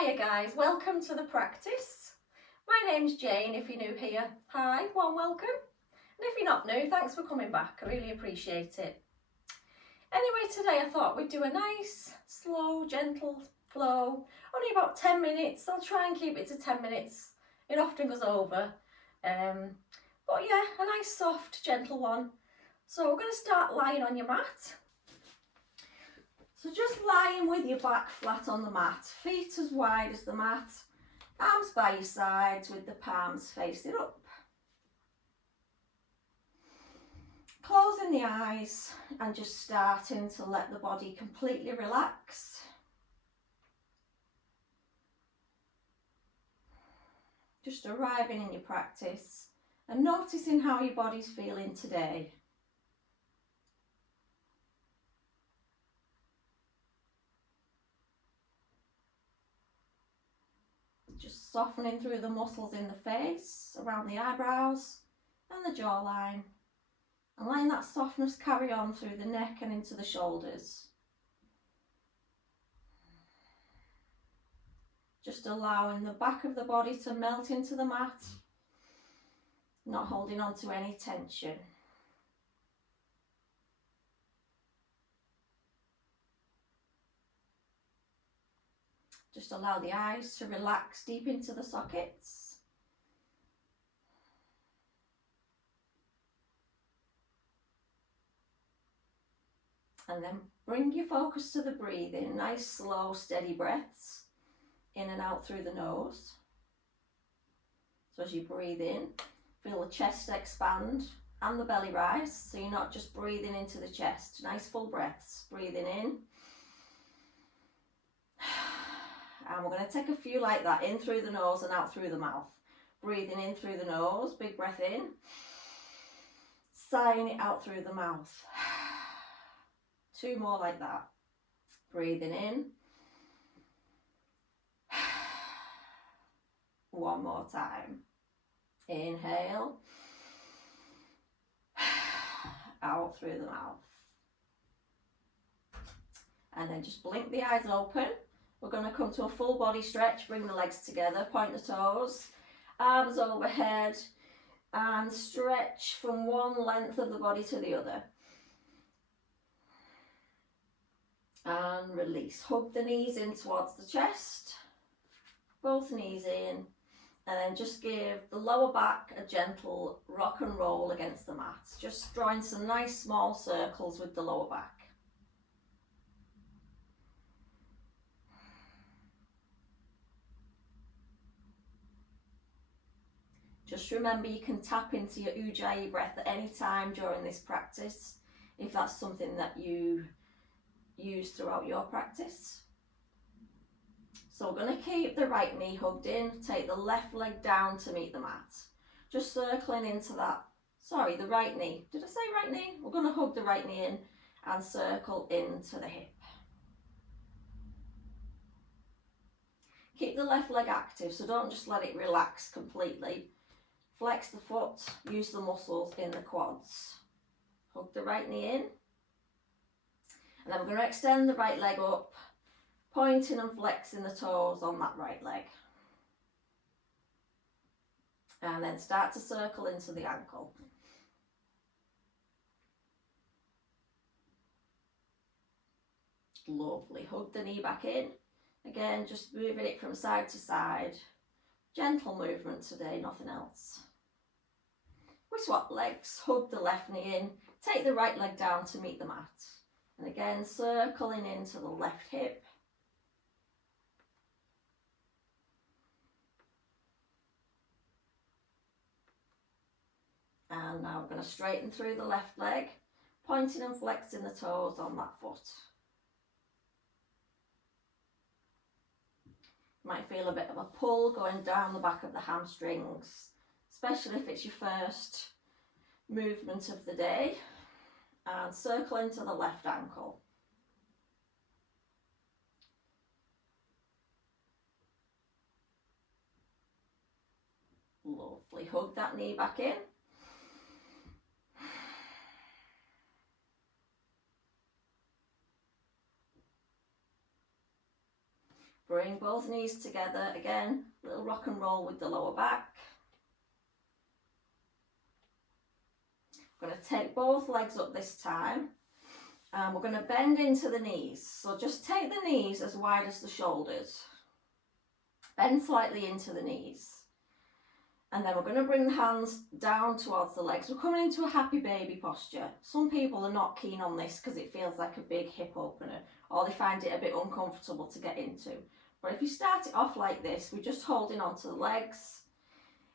Hiya guys, welcome to the practice. My name's Jane if you're new here. Hi, warm welcome. And if you're not new, thanks for coming back. I really appreciate it. Anyway, today I thought we'd do a nice, slow, gentle flow. Only about 10 minutes. I'll try and keep it to 10 minutes. It often goes over. But yeah, a nice, soft, gentle one. So we're going to start lying on your mat. So just lying with your back flat on the mat, feet as wide as the mat, arms by your sides with the palms facing up. Closing the eyes and just starting to let the body completely relax. Just arriving in your practice and noticing how your body's feeling today. Just softening through the muscles in the face, around the eyebrows and the jawline. And letting that softness carry on through the neck and into the shoulders. Just allowing the back of the body to melt into the mat, not holding on to any tension. Just allow the eyes to relax deep into the sockets. And then bring your focus to the breathing. Nice, slow, steady breaths in and out through the nose. So as you breathe in, feel the chest expand and the belly rise. So you're not just breathing into the chest. Nice full breaths. Breathing in. And we're going to take a few like that, in through the nose and out through the mouth. Breathing in through the nose, big breath in. Sighing it out through the mouth. 2 more like that. Breathing in. 1 more time. Inhale. Out through the mouth. And then just blink the eyes open. We're going to come to a full body stretch, bring the legs together, point the toes, arms overhead, and stretch from one length of the body to the other. And release. Hug the knees in towards the chest, both knees in, and then just give the lower back a gentle rock and roll against the mat. Just drawing some nice small circles with the lower back. Just remember you can tap into your Ujjayi breath at any time during this practice, if that's something that you use throughout your practice. So we're going to keep the right knee hugged in, take the left leg down to meet the mat. Just circling into that, the right knee. Did I say right knee? We're going to hug the right knee in and circle into the hip. Keep the left leg active, so don't just let it relax completely. Flex the foot, use the muscles in the quads. Hug the right knee in. And then we're going to extend the right leg up, pointing and flexing the toes on that right leg. And then start to circle into the ankle. Lovely. Hug the knee back in. Again, just moving it from side to side. Gentle movement today, nothing else. We swap legs, hug the left knee in, take the right leg down to meet the mat. And again, circling into the left hip. And now we're going to straighten through the left leg, pointing and flexing the toes on that foot. You might feel a bit of a pull going down the back of the hamstrings, especially if it's your first movement of the day. And circle into the left ankle. Lovely. Hug that knee back in. Bring both knees together. Again, little rock and roll with the lower back. I'm going to take both legs up this time. And we're going to bend into the knees. So just take the knees as wide as the shoulders. Bend slightly into the knees. And then we're going to bring the hands down towards the legs. We're coming into a happy baby posture. Some people are not keen on this because it feels like a big hip opener, or they find it a bit uncomfortable to get into. But if you start it off like this, we're just holding onto the legs.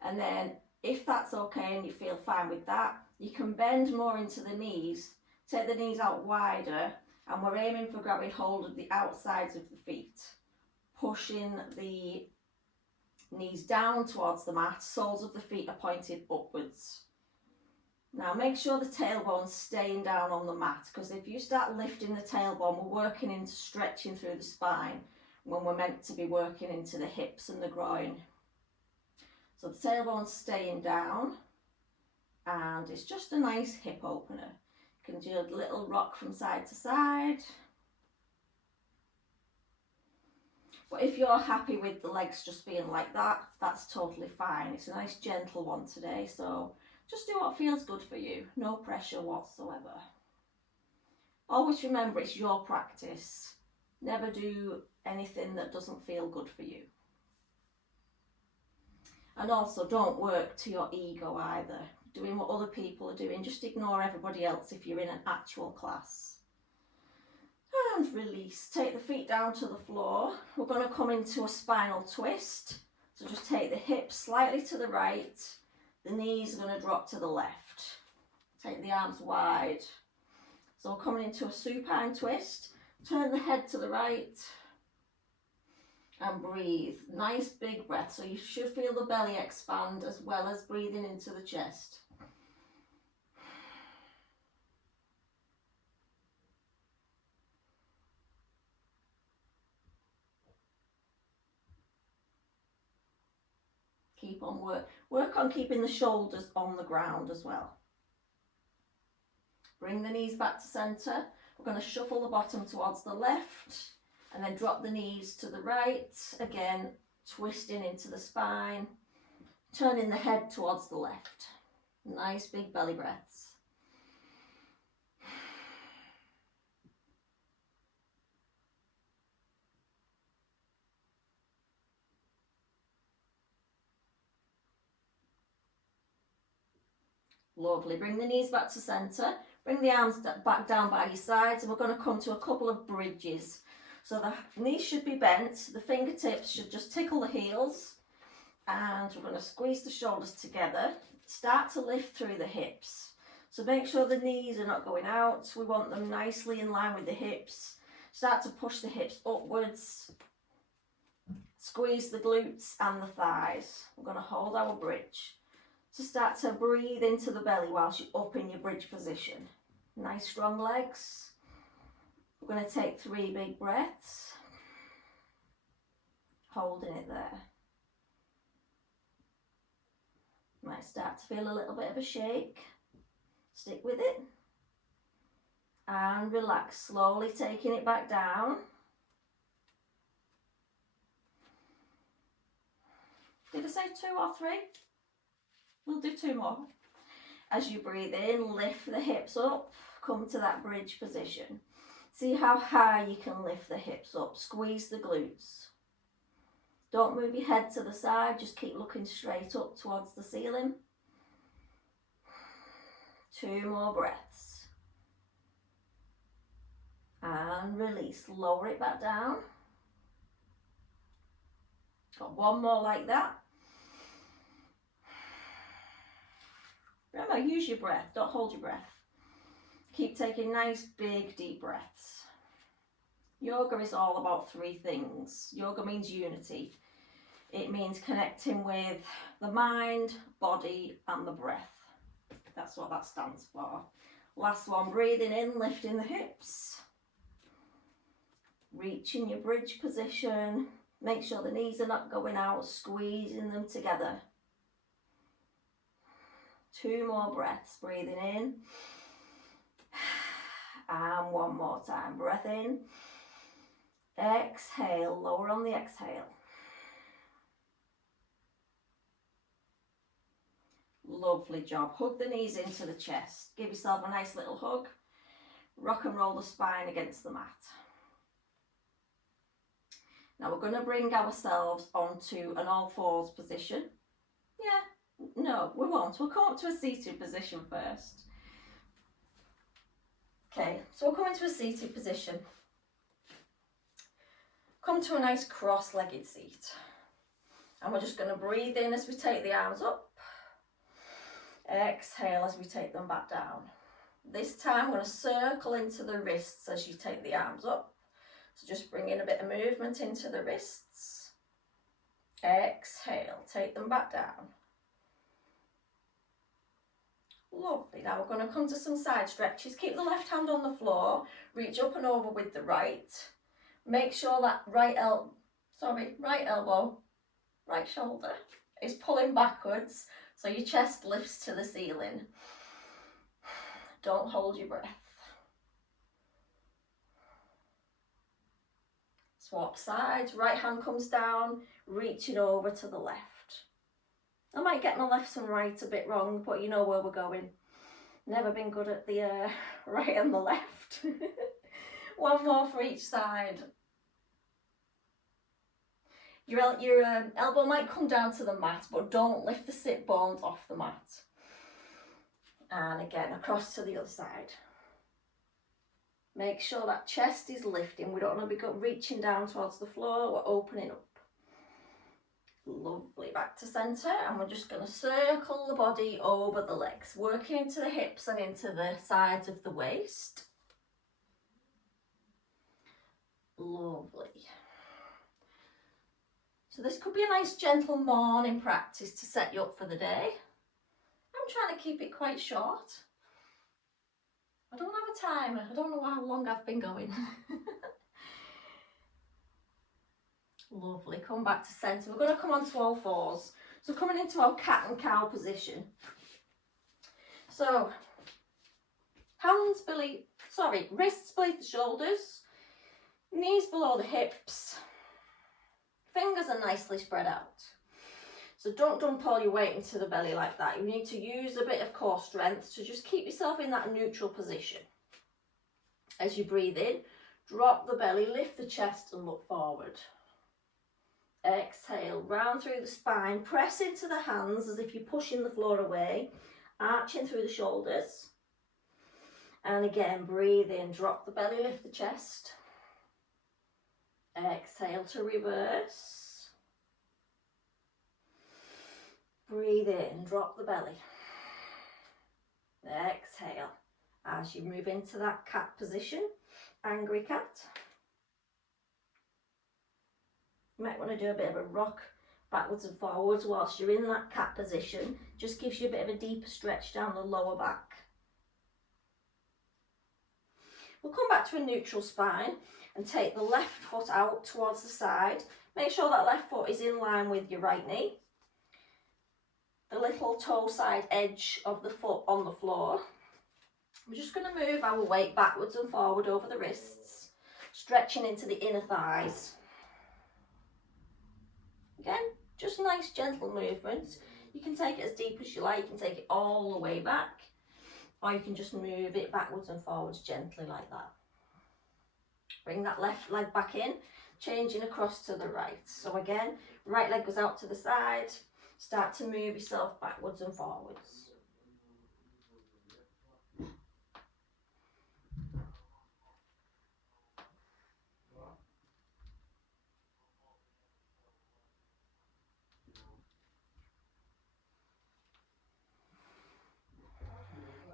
And then if that's okay and you feel fine with that, you can bend more into the knees, take the knees out wider, and we're aiming for grabbing hold of the outsides of the feet, pushing the knees down towards the mat, soles of the feet are pointed upwards. Now make sure the tailbone's staying down on the mat, because if you start lifting the tailbone, we're working into stretching through the spine when we're meant to be working into the hips and the groin. So the tailbone's staying down, and it's just a nice hip opener. You can do a little rock from side to side. But if you're happy with the legs just being like that, that's totally fine. It's a nice gentle one today, so just do what feels good for you. No pressure whatsoever. Always remember, it's your practice. Never do anything that doesn't feel good for you. And also, don't work to your ego either. Doing what other people are doing, just ignore everybody else if you're in an actual class. And release. Take the feet down to the floor. We're going to come into a spinal twist. So just take the hips slightly to the right. The knees are going to drop to the left. Take the arms wide. So we're coming into a supine twist. Turn the head to the right. And breathe. Nice big breath. So you should feel the belly expand as well as breathing into the chest. Keep on work on keeping the shoulders on the ground as well. Bring the knees back to centre. We're going to shuffle the bottom towards the left and then drop the knees to the right. Again, twisting into the spine, turning the head towards the left. Nice big belly breaths. Lovely. Bring the knees back to centre. Bring the arms back down by your sides, and we're going to come to a couple of bridges. So the knees should be bent, the fingertips should just tickle the heels, and we're going to squeeze the shoulders together. Start to lift through the hips. So make sure the knees are not going out. We want them nicely in line with the hips. Start to push the hips upwards. Squeeze the glutes and the thighs. We're going to hold our bridge. So start to breathe into the belly whilst you're up in your bridge position. Nice strong legs. We're going to take 3 big breaths. Holding it there. Might start to feel a little bit of a shake. Stick with it. And relax, slowly taking it back down. Did I say 2 or 3? We'll do 2 more. As you breathe in, lift the hips up, come to that bridge position. See how high you can lift the hips up, squeeze the glutes. Don't move your head to the side, just keep looking straight up towards the ceiling. 2 more breaths. And release, lower it back down. Got 1 more like that. Remember, use your breath, don't hold your breath. Keep taking nice, big, deep breaths. Yoga is all about 3 things. Yoga means unity. It means connecting with the mind, body, and the breath. That's what that stands for. Last one, breathing in, lifting the hips. Reaching your bridge position. Make sure the knees are not going out, squeezing them together. 2 more breaths, breathing in. And 1 more time, breath in. Exhale, lower on the exhale. Lovely job. Hug the knees into the chest. Give yourself a nice little hug. Rock and roll the spine against the mat. Now we're going to bring ourselves onto an all fours position. Yeah, no, we won't. We'll come up to a seated position first. Okay, so we'll come into a seated position. Come to a nice cross-legged seat. And we're just going to breathe in as we take the arms up. Exhale as we take them back down. This time we're going to circle into the wrists as you take the arms up. So just bring in a bit of movement into the wrists. Exhale, take them back down. Lovely. Now we're going to come to some side stretches. Keep the left hand on the floor. Reach up and over with the right. Make sure that right elbow, right shoulder is pulling backwards so your chest lifts to the ceiling. Don't hold your breath. Swap sides. Right hand comes down, reaching over to the left. I might get my left and right a bit wrong, but you know where we're going. Never been good at the right and the left. One more for each side. Your elbow might come down to the mat, but don't lift the sit bones off the mat. And again, across to the other side. Make sure that chest is lifting. We don't want to be reaching down towards the floor. We're opening up. Lovely. Back to centre, and we're just going to circle the body over the legs, working into the hips and into the sides of the waist. Lovely. So this could be a nice gentle morning practice to set you up for the day. I'm trying to keep it quite short. I don't have a timer. I don't know how long I've been going. Lovely. Come back to centre. We're going to come onto all fours. So coming into our cat and cow position. So wrists beneath the shoulders, knees below the hips, fingers are nicely spread out. So don't dump all your weight into the belly like that. You need to use a bit of core strength to just keep yourself in that neutral position. As you breathe in, drop the belly, lift the chest and look forward. Exhale, round through the spine, press into the hands as if you're pushing the floor away, arching through the shoulders. And again, breathe in, drop the belly, lift the chest. Exhale to reverse. Breathe in, drop the belly. Exhale as you move into that cat position, angry cat. You might want to do a bit of a rock backwards and forwards whilst you're in that cat position. Just gives you a bit of a deeper stretch down the lower back. We'll come back to a neutral spine and take the left foot out towards the side. Make sure that left foot is in line with your right knee. The little toe side edge of the foot on the floor. We're just going to move our weight backwards and forward over the wrists, stretching into the inner thighs. Again, just nice gentle movements. You can take it as deep as you like. You can take it all the way back, or you can just move it backwards and forwards gently like that. Bring that left leg back in, changing across to the right. So again, right leg goes out to the side. Start to move yourself backwards and forwards.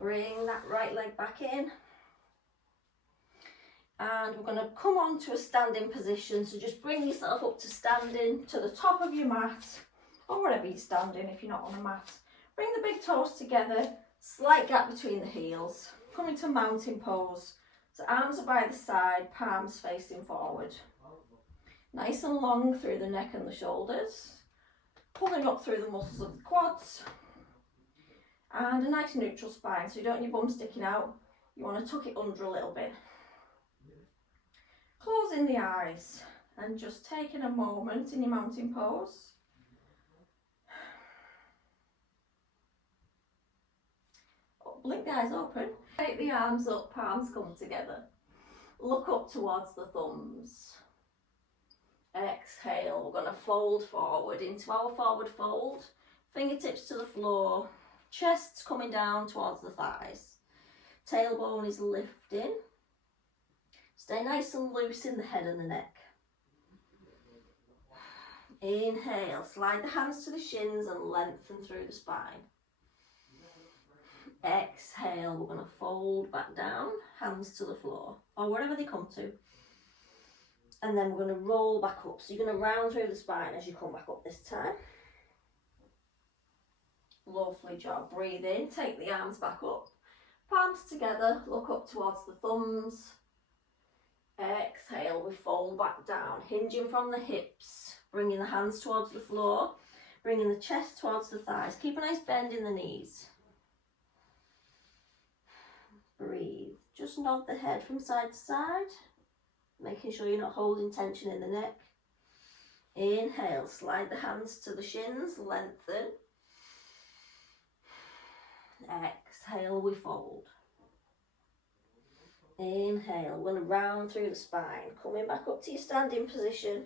Bring that right leg back in. And we're going to come on to a standing position. So just bring yourself up to standing to the top of your mat, or wherever you're standing if you're not on a mat. Bring the big toes together, slight gap between the heels. Come into mountain pose. So arms are by the side, palms facing forward. Nice and long through the neck and the shoulders. Pulling up through the muscles of the quads. And a nice neutral spine, so you don't want your bum sticking out. You want to tuck it under a little bit. Closing the eyes and just taking a moment in your mountain pose. Blink the eyes open. Take the arms up, palms come together. Look up towards the thumbs. Exhale, we're going to fold forward into our forward fold. Fingertips to the floor. Chest's coming down towards the thighs. Tailbone is lifting. Stay nice and loose in the head and the neck. Inhale, slide the hands to the shins and lengthen through the spine. Exhale, we're going to fold back down, hands to the floor, or wherever they come to. And then we're going to roll back up. So you're going to round through the spine as you come back up this time. Lovely job. Breathe in, take the arms back up. Palms together, look up towards the thumbs. Exhale, we fold back down, hinging from the hips, bringing the hands towards the floor, bringing the chest towards the thighs. Keep a nice bend in the knees. Breathe. Just nod the head from side to side, making sure you're not holding tension in the neck. Inhale, slide the hands to the shins, lengthen. Exhale, we fold. Inhale, we're going to round through the spine, coming back up to your standing position.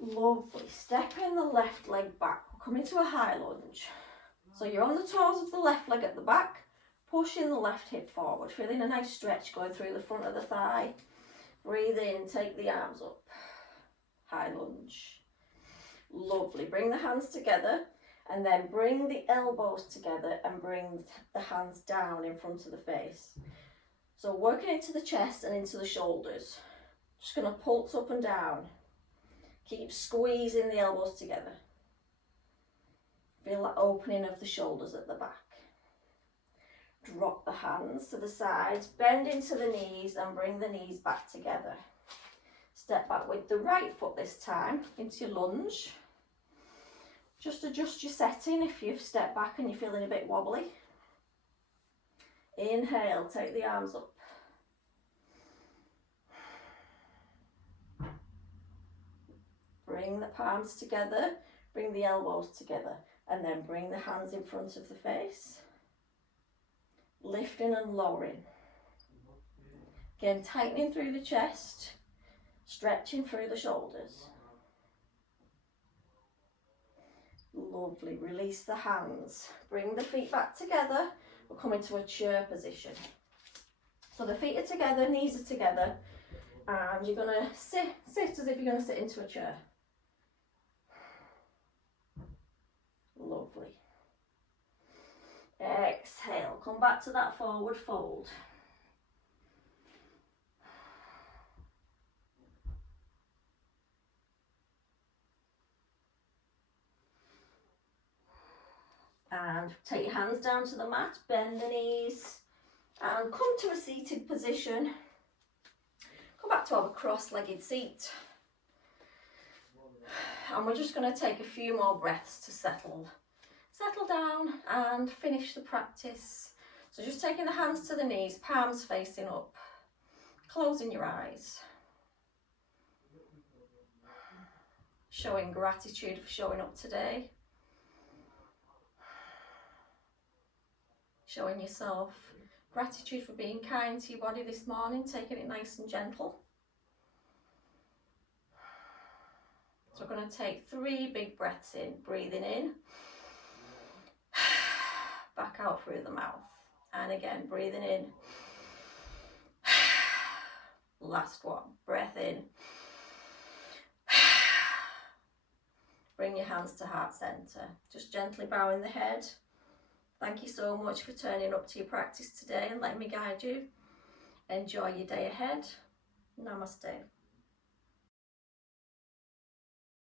Lovely. Stepping the left leg back. We're coming to a high lunge. So you're on the toes of the left leg at the back, pushing the left hip forward, feeling a nice stretch going through the front of the thigh. Breathe in, take the arms up. High lunge. Lovely. Bring the hands together and then bring the elbows together and bring the hands down in front of the face. So working into the chest and into the shoulders. Just going to pulse up and down. Keep squeezing the elbows together. Feel that opening of the shoulders at the back. Drop the hands to the sides, bend into the knees and bring the knees back together. Step back with the right foot this time into your lunge. Just adjust your setting if you've stepped back and you're feeling a bit wobbly. Inhale, take the arms up. Bring the palms together, bring the elbows together, and then bring the hands in front of the face. Lifting and lowering. Again, tightening through the chest, stretching through the shoulders. Lovely. Release the hands. Bring the feet back together. We're coming to a chair position. So the feet are together, knees are together, and you're going to sit as if you're going to sit into a chair. Lovely. Exhale, come back to that forward fold. And take your hands down to the mat, bend the knees, and come to a seated position. Come back to our cross-legged seat. And we're just going to take a few more breaths to settle down and finish the practice. So just taking the hands to the knees, palms facing up, closing your eyes. Showing gratitude for showing up today. Showing yourself gratitude for being kind to your body this morning, taking it nice and gentle. So we're going to take 3 big breaths in, breathing in, back out through the mouth, and again breathing in. Last one, breath in. Bring your hands to heart centre, just gently bowing the head. Thank you so much for turning up to your practice today and letting me guide you. Enjoy your day ahead. Namaste.